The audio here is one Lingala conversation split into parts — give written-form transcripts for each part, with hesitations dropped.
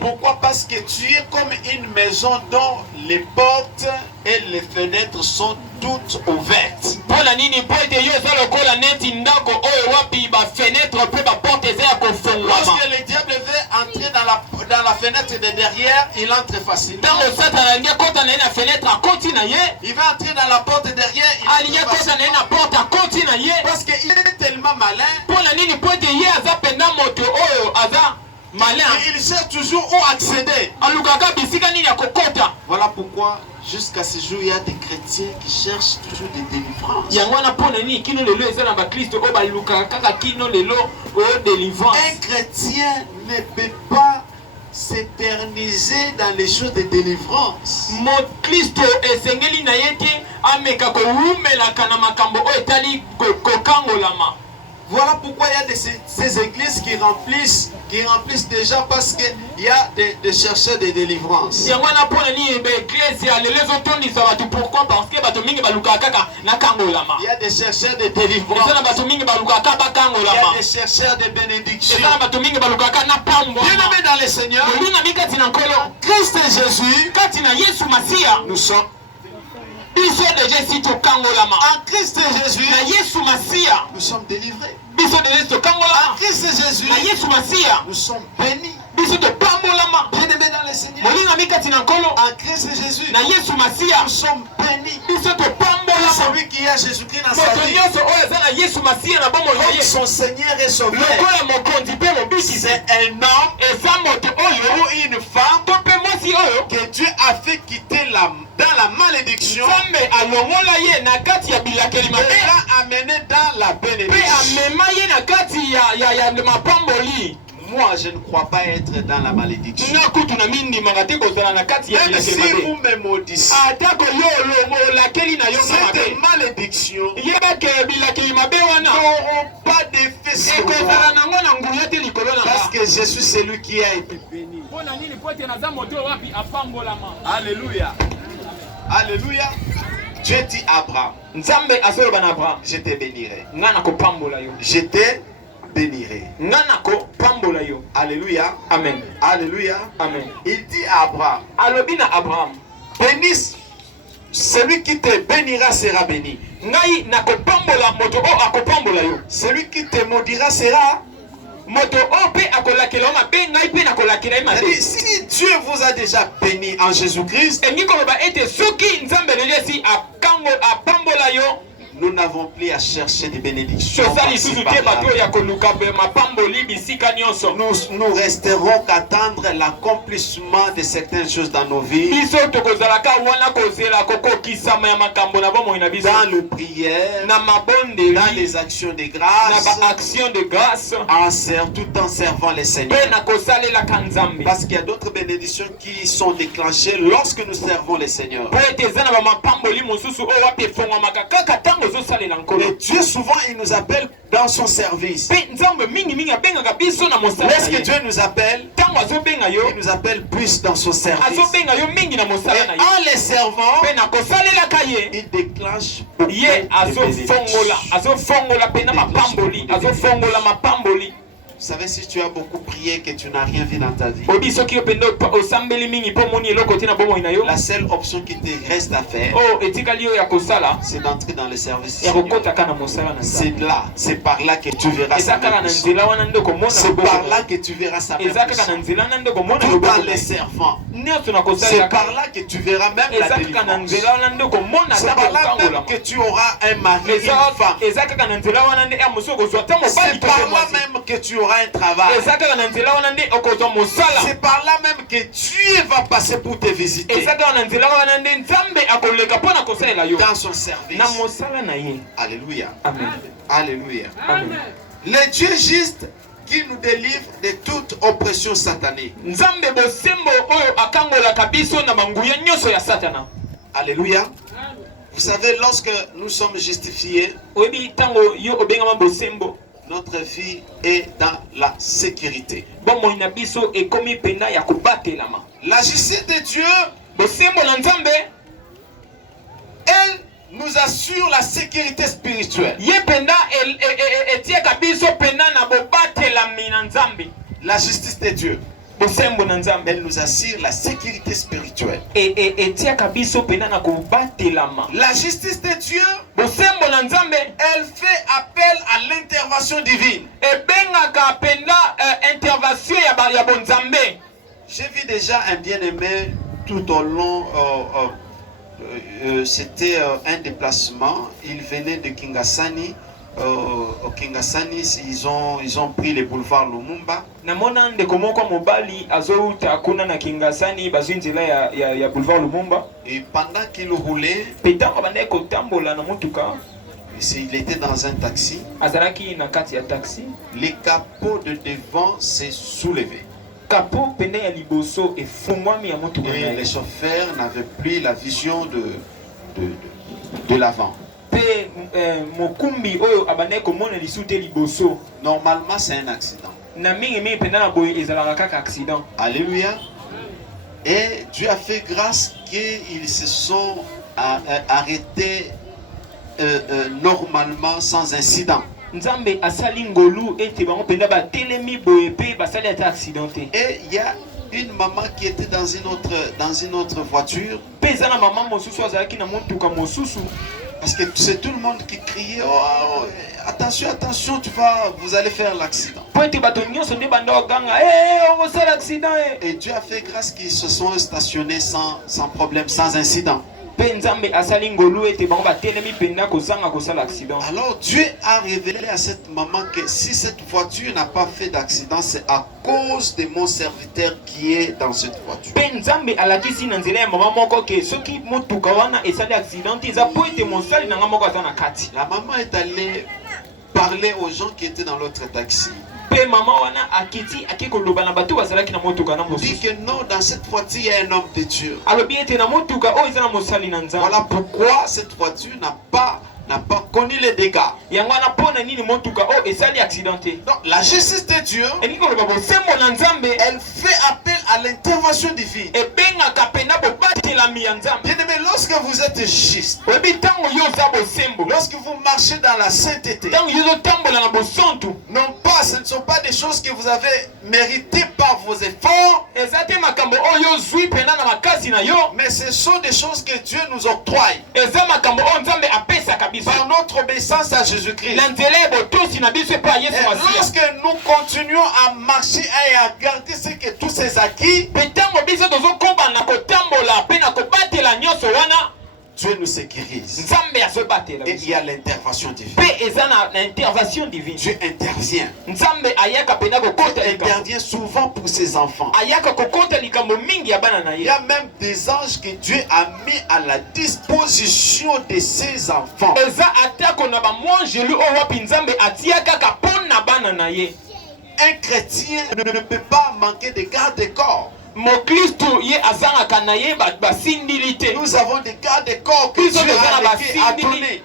Pourquoi? Parce que tu es comme une maison dont les portes et les fenêtres sont toutes ouvertes. Lorsque le diable veut entrer dans la fenêtre de derrière, il entre facilement. Il va entrer dans la porte de derrière, il entre facilement. Parce qu'il est tellement malin. Il sait toujours où accéder. Voilà pourquoi jusqu'à ce jour il y a des chrétiens qui cherchent toujours des délivrances. Un chrétien ne peut pas s'éterniser dans les choses de délivrance. Voilà pourquoi il y a ces églises qui remplissent déjà parce qu'il y a des chercheurs de délivrance. Il y a des chercheurs de délivrance. Il y a des chercheurs de bénédiction. Bien-aimés dans le Seigneur, Christ et Jésus, nous sommes. En Christ et Jésus, nous sommes délivrés. En Christ et Jésus, nous sommes bénis. Bien-aimés dans le Seigneur, en Christ et Jésus, nous sommes bénis. Celui qui a Jésus-Christ dans sa vie, comme son Seigneur et Sauveur, c'est un homme ou une femme que Dieu a fait quitter dans la malédiction et l'a amené dans la bénédiction. Moi, je ne crois pas être dans la malédiction. Même si vous me maudissez, cette malédiction n'auront pas d'effet sur moi. Parce que je suis celui qui a été béni. Alléluia. Alléluia. Dieu dit à Abraham, je te bénirai. Je te bénirai. Alléluia. Amen. Alléluia. Amen. Il dit à Abraham, bénis, celui qui te bénira sera béni. Celui qui te maudira sera. Si Dieu vous a déjà béni en Jésus-Christ, nous n'avons plus à chercher des bénédictions. Nous resterons qu'attendre l'accomplissement de certaines choses dans nos vies. Dans le prière, dans les actions de grâce, tout en servant les Seigneurs. Parce qu'il y a d'autres bénédictions qui sont déclenchées lorsque nous servons les Seigneurs. Et Dieu souvent il nous appelle dans son service. Lorsque Dieu nous appelle, il nous appelle plus dans son service. Et en les servant, il déclenche beaucoup de. Vous savez, si tu as beaucoup prié que tu n'as rien vu dans ta vie, la seule option qui te reste à faire, c'est d'entrer dans le service. C'est là, c'est par là que tu verras sa bénédiction. C'est par là que tu verras sa bénédiction. Tout dans les servants. C'est par là que tu verras même la délivrance. C'est par là même que tu auras un mari, une femme. C'est par là même que tu auras un travail. C'est par là même que Dieu va passer pour te visiter. Dans son service. Alléluia. Amen. Alléluia. Amen. Le Dieu juste qui nous délivre de toute oppression satanique. Alléluia. Vous savez, lorsque nous sommes justifiés, notre vie est dans la sécurité. La justice de Dieu, elle nous assure la sécurité La justice de Dieu, elle nous assure la sécurité spirituelle. La justice de Dieu, elle fait appel à l'intervention divine. J'ai vu déjà un bien-aimé tout au long, c'était un déplacement. Il venait de Kingasani. Au Kingasani, ils ont pris le boulevard Lumumba. Et pendant qu'il roulait, il était dans un taxi. Le capot de devant s'est soulevé. Et les chauffeurs n'avaient plus la vision de l'avant. Normalement, c'est un accident. Alléluia. Et Dieu a fait grâce qu'ils se sont arrêtés normalement sans incident. Et il y a une maman qui était dans une autre voiture. Parce que c'est tout le monde qui criait, oh, attention, attention, vous allez faire l'accident. Et Dieu a fait grâce qu'ils se sont stationnés sans problème, sans incident. Alors Dieu a révélé à cette maman que si cette voiture n'a pas fait d'accident, c'est à cause de mon serviteur qui est dans cette voiture. La maman est allée parler aux gens qui étaient dans l'autre taxi. Dit que non, dans cette voiture il y a un homme de Dieu. Voilà pourquoi cette voiture n'a pas connu les dégâts. Donc, la justice de Dieu, elle fait appel à l'intervention divine. Bien-aimé, lorsque vous êtes juste, lorsque vous marchez dans la sainteté, non pas, ce ne sont pas des choses que vous avez méritées par vos efforts, mais ce sont des choses que Dieu nous octroie par notre obéissance à Jésus-Christ. Et lorsque nous continuons à marcher et à garder ce que tous ces acquis, Dieu nous sécurise. Et il y a l'intervention divine. Dieu intervient. Dieu intervient souvent pour ses enfants. Il y a même des anges que Dieu a mis à la disposition de ses enfants. Un chrétien ne peut pas manquer de garde-corps. Nous avons des garde-corps que Dieu a donné.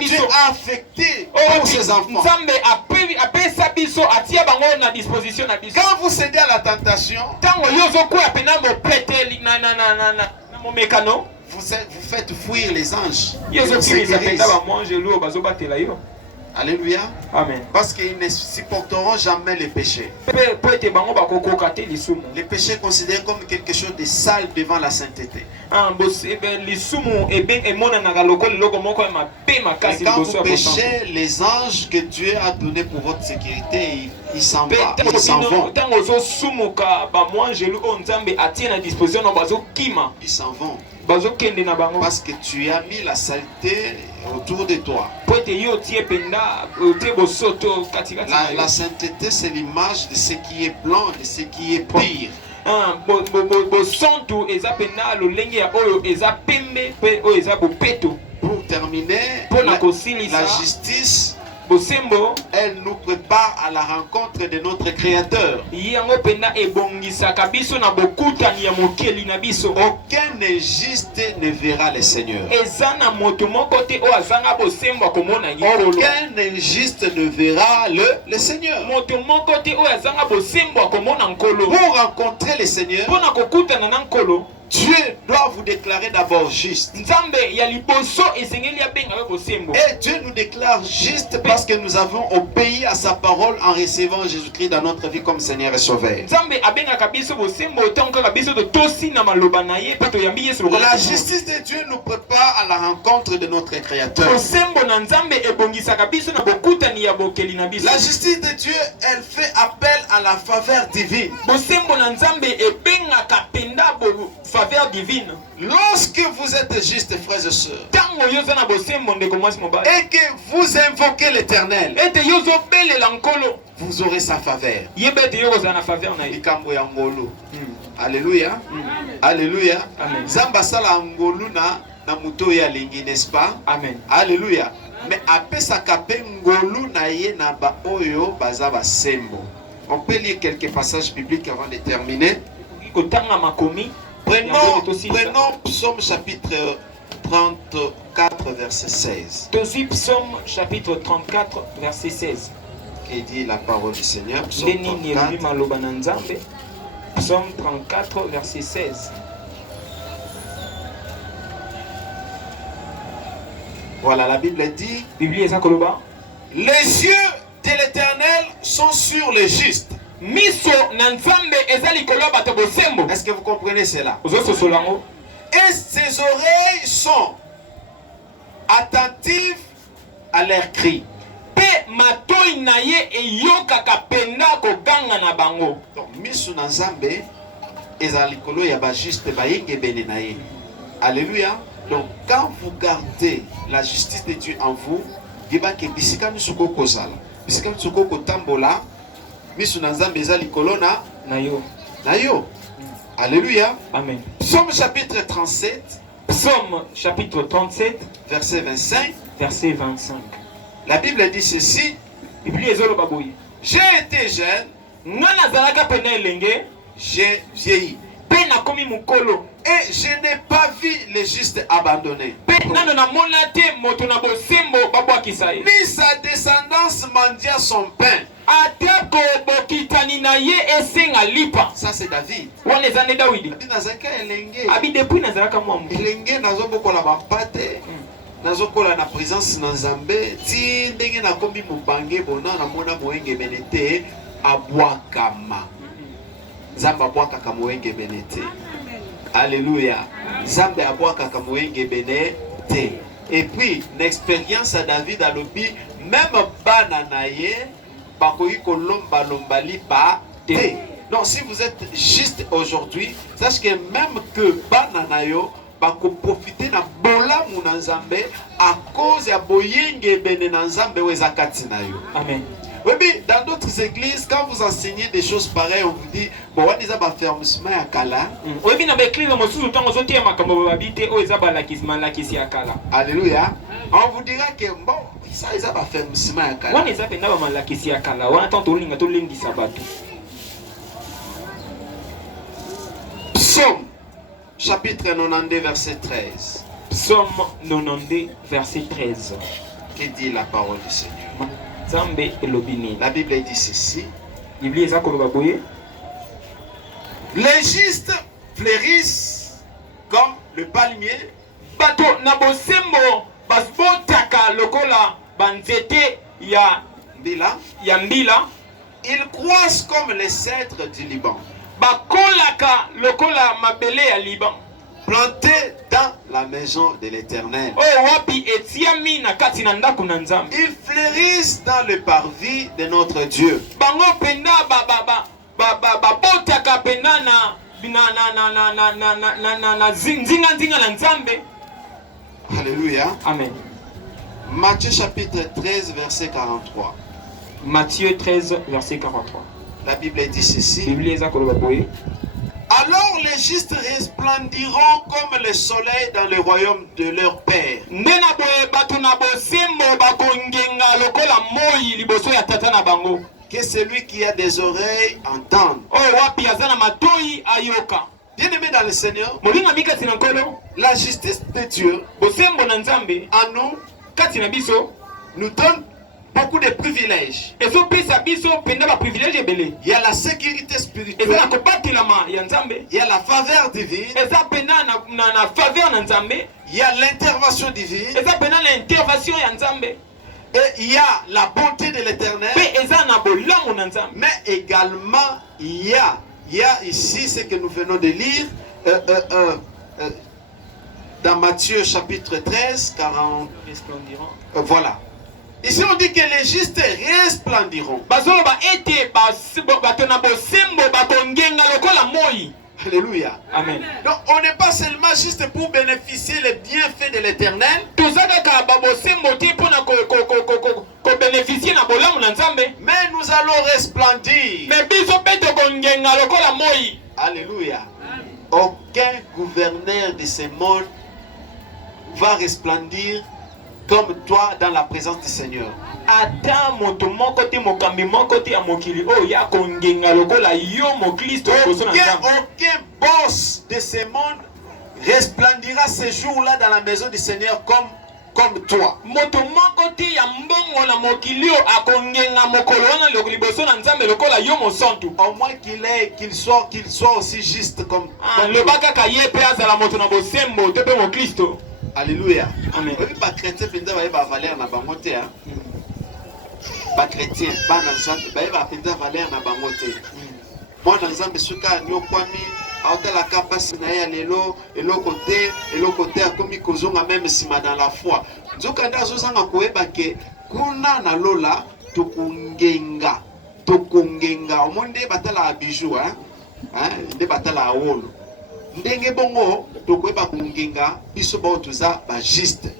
Dieu a affecté pour ses enfants. Quand vous cédez à la tentation, vous faites fuir les anges. Alléluia. Amen. Parce qu'ils ne supporteront jamais les péchés. Les péchés considérés comme quelque chose de sale devant la sainteté. Et quand vous péchez, les anges que Dieu a donnés pour votre sécurité, ils s'en vont. Ils s'en vont. Parce que tu as mis la saleté autour de toi. La sainteté, c'est l'image de ce qui est blanc, de ce qui est pire. Pour terminer, la justice, elle nous prépare à la rencontre de notre Créateur. Aucun injuste ne verra le Seigneur. Aucun injuste ne verra le Seigneur. Pour rencontrer le Seigneur, Dieu doit vous déclarer d'abord juste. Et Dieu nous déclare juste parce que nous avons obéi à sa parole en recevant Jésus-Christ dans notre vie comme Seigneur et Sauveur. La justice de Dieu nous prépare à la rencontre de notre Créateur. La justice de Dieu, elle fait appel à la faveur divine. Faveur divine. Lorsque vous êtes juste, frères et sœurs, et que vous invoquez l'Éternel, vous aurez sa faveur. Alléluia. Alléluia. Zamba sala ngolu na muto ya lingi, n'est-ce pas? Amen. Alléluia. Mais après sa kape ngolu na ye na ba oyo bazaba sembo. On peut lire quelques passages bibliques avant de terminer. Prenons Psaume chapitre 34, verset 16. Psaume chapitre 34, verset 16. Qui dit la parole du Seigneur. Psaume 34, verset 16. Voilà, la Bible dit: les yeux de l'Éternel sont sur les justes. Est-ce que vous comprenez cela? Et ses oreilles sont attentives à leurs cris. Donc, misu na nzambe ezalikolo ya ba juste bayenge bene na ye. Alléluia. Donc, quand vous gardez la justice de Dieu en vous, diba ke bisika nusuko kozala, bisika nusuko kotambola, misu na nzambe ezalikolo na yo. Alléluia. Amen. Psaume chapitre 37. Psaume chapitre 37, verset 25. Verset 25. La Bible dit ceci: j'ai été jeune, j'ai vieilli, et je n'ai pas vu les justes abandonnés, ni sa descendance mendiant son pain. Ça c'est David. Nazokola na présence na Nzambe ti ndenge na kombi mubange bona na mona moenge benete abwakama. Nzambe abwakaka moenge benete. Alléluia. Nzambe abwakaka moenge benete. Et puis l'expérience à David a lobi même bana na ye bakoyi kolomba lomba lipa te. Non, si vous êtes juste aujourd'hui, sachez que même que bana na yo bako profiter na bolamu na Nzambe à cause ya boyenge bene na Nzambe wezakati na yo. Amen. Oui, mais dans d'autres églises, quand vous enseignez des choses pareilles, on vous dit bon, on est à fermement à kala. Oui, mais dans l'église, on se soutient aux autres makambo babité o ezaba la kisi ya kala. Alléluia. On vous dira que bon, ça ils a fermement à kala. On est à penda ba la kisi ya kala. On attend to linga to lendi sabato. Psaume chapitre 92, verset 13. Psaume 92, verset 13. Qui dit la parole du Seigneur? La Bible dit ceci: les justes fleurissent comme le palmier. Bato nabosembo basbotaka lokola banzete ya mbila. Ils croissent comme les cèdres du Liban. Bakolaka lokola mabele ya Liban. Plantés dans la maison de l'Éternel. Ils fleurissent dans le parvis de notre Dieu. Alléluia. Amen. Matthieu chapitre 13, verset 43. Matthieu 13, verset 43. La Bible dit ceci: alors les justes resplendiront comme le soleil dans le royaume de leur Père. Que celui qui a des oreilles entende. Bien-aimé dans le Seigneur, la justice de Dieu en nous donne beaucoup de privilèges. Il y a la sécurité spirituelle. Il y a la faveur divine. Il y a l'intervention divine. Et il y a la bonté de l'Éternel. Mais également, il y a ici ce que nous venons de lire dans Matthieu chapitre 13, 40. Voilà. Ici on dit que les justes resplendiront. Alléluia. Amen. Donc on n'est pas seulement juste pour bénéficier les bienfaits de l'Éternel, mais nous allons resplendir. Alléluia. Aucun gouverneur de ce monde va resplendir comme toi dans la présence du Seigneur. Aucun boss de ce monde resplendira ce jour-là dans la maison du Seigneur comme toi. Au moins qu'il soit aussi juste comme toi. Alléluia. Amen. Pas chrétien, pas valeur na bangote. Pas chrétien, pas ensemble, pas valeur na bangote. Moi dans ensemble suka nyo kwami, aotala kapasi na ya lelo, côté a komi kozonga même sima dans la foi. Nzoka nda zozanga koyeba ke kuna na lola tokungenga. Omonde batala bijou nde batala wolo. Ndenge bongo tokoyeba kungenga biso ba tuza ba juste.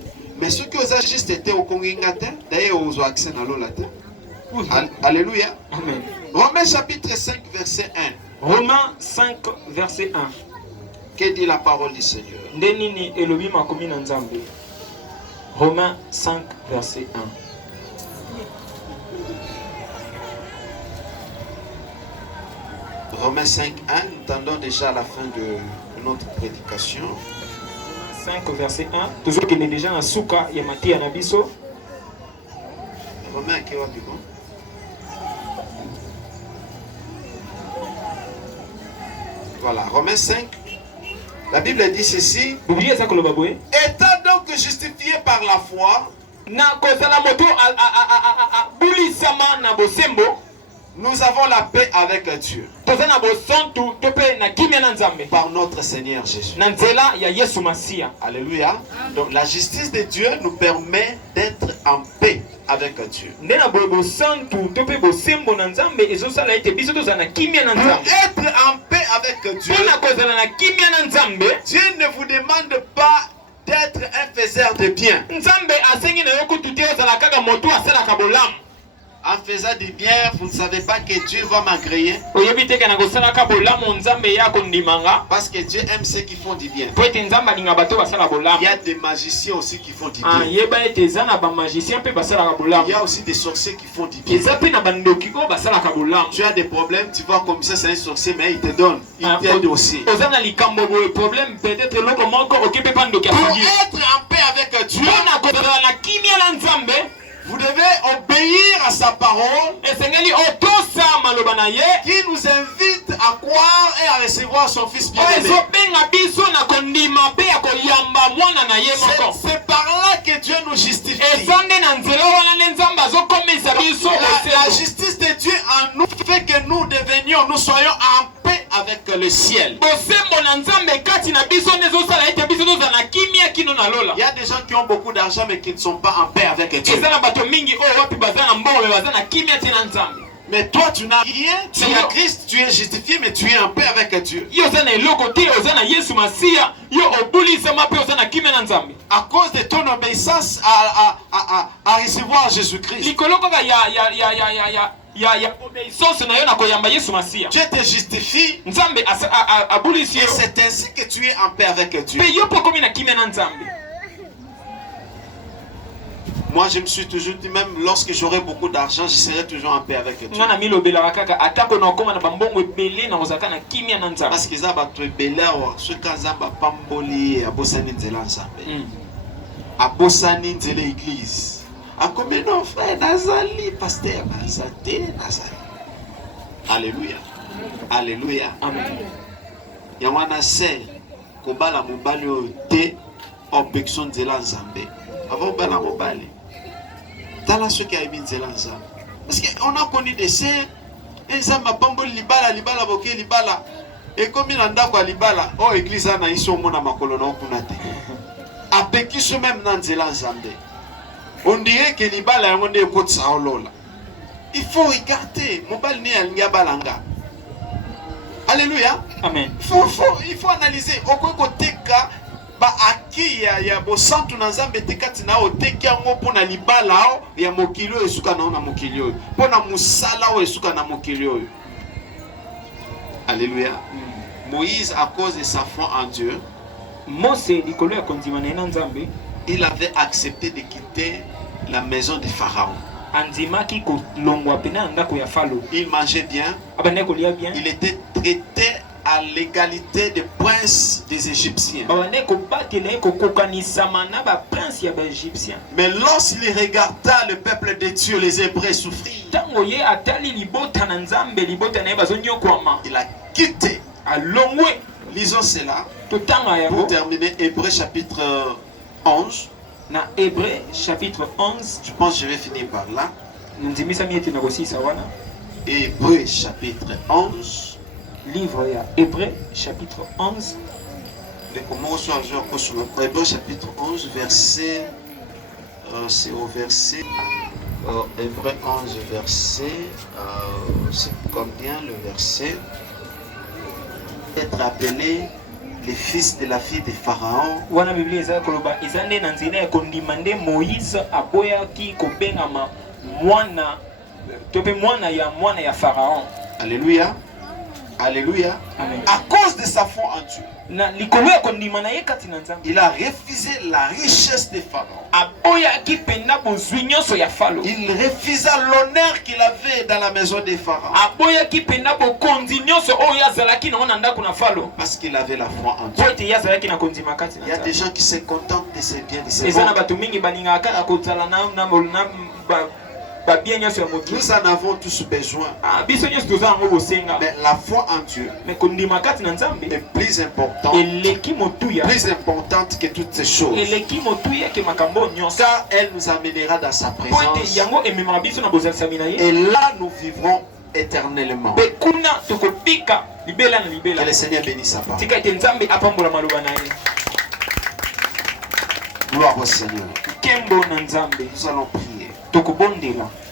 Mais ceux qui ont juste été au kongenga te, d'ailleurs aux accès na lola te. Alléluia. Amen. Romains chapitre 5 verset 1. Romains 5 verset 1. Que dit la parole du Seigneur? Romains 5 verset 1. Romains 5, 1, nous tendons déjà à la fin de notre prédication. 5 verset 1. Toujours qu'il est déjà en souka, il y a Matthieu Anabiso. Romains qui va du bon. Voilà, Romains 5. La Bible dit ceci. Étant donc justifié par la foi, nous avons la paix avec Dieu. Par notre Seigneur Jésus. Alléluia. Donc la justice de Dieu nous permet d'être en paix avec Dieu. Pour être en paix avec Dieu, Dieu ne vous demande pas d'être un faiseur de bien. En faisant du bien, vous ne savez pas que Dieu va m'agréer. Parce que Dieu aime ceux qui font du bien. Il y a des magiciens aussi qui font du bien. Il y a aussi des sorciers qui font du bien. Tu as des problèmes, tu vois comme ça c'est un sorcier, mais il te donne. Il t'aide aussi. Pour être en paix avec Dieu, vous devez obéir à sa parole qui nous invite à croire et à recevoir son Fils bien-aimé. C'est par là que Dieu nous justifie. La justice de Dieu en nous fait que nous soyons en paix avec le ciel. Il y a des gens qui ont beaucoup d'argent mais qui ne sont pas en paix avec Dieu. Mais toi tu n'as rien, tu es Christ, tu es justifié, mais tu es en paix avec Dieu. À cause de ton obéissance à recevoir Jésus-Christ. Dieu te justifie. Et c'est ainsi que tu es en paix avec Dieu. Moi je me suis toujours dit, même lorsque j'aurai beaucoup d'argent, je serai toujours en paix avec Dieu. Parce que ça va te béler, ce kazamba pamboli, abosani nzela nzambe. Abosani nzela église. A combien non frère Nazali, pasteur Nazali. Alléluia. Alléluia. Amen. Yangwana se kobala mobali o te objection nzela nzambe. Avant bala mobali. Tala ceux qui a mis nzela nzambe. Parce qu'on a connu des sœurs, et ça m'a pas libala libala boké libala. Et comme il en a quoi libala, oh église na iso mona makolo na okunate. Apeki so même na nzela nzambe. On dirait que libala yango ekotsa olola. Il faut regarder mobali ni alinga balanga. Alléluia. Amen. Il faut analyser okwe koteka ba aki ya bosantu na nzambe tekati na oteki yango pona libala ya mokili oyo esuka na mokili oyo pona musala oyo esuka na mokili oyo. Alléluia. Moïse, à cause de sa foi en Dieu, il avait accepté de quitter la maison de Pharaon. Il mangeait bien. Il était traité à l'égalité des princes des Égyptiens. Mais lorsqu'il regarda le peuple de Dieu, les Hébreux souffrir, il a quitté. Lisons cela pour terminer. Hébreux chapitre 11. Hébreux chapitre 11. Je pense que je vais finir par là. Hébreux chapitre 11. Livre Hébreux chapitre 11. Hébreux chapitre 11 verset. C'est au verset. Hébreux 11 verset. C'est combien le verset? Être appelé les fils de la fille de Pharaon. Alléluia. Alléluia. Amen. À cause de sa foi en Dieu, il a refusé la richesse de Pharaon. Il refusa l'honneur qu'il avait dans la maison de Pharaon. Parce qu'il avait la foi en Dieu. Il y a des gens qui se contentent de ses biens, de ses bons. Nous en avons tous besoin. Mais la foi en Dieu est plus importante que toutes ces choses. Car elle nous amènera dans sa présence. Et là nous vivrons éternellement. Que le Seigneur bénisse sa parole. Gloire au Seigneur. Nous allons prier.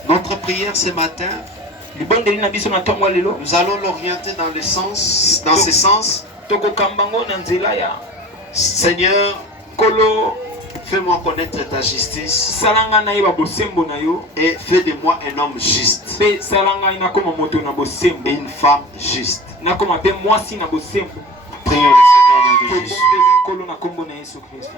Notre prière ce matin, nous allons l'orienter dans ce sens. Seigneur, fais-moi connaître ta justice et fais de moi un homme juste et une femme juste. Prions le Seigneur au nom de Jésus.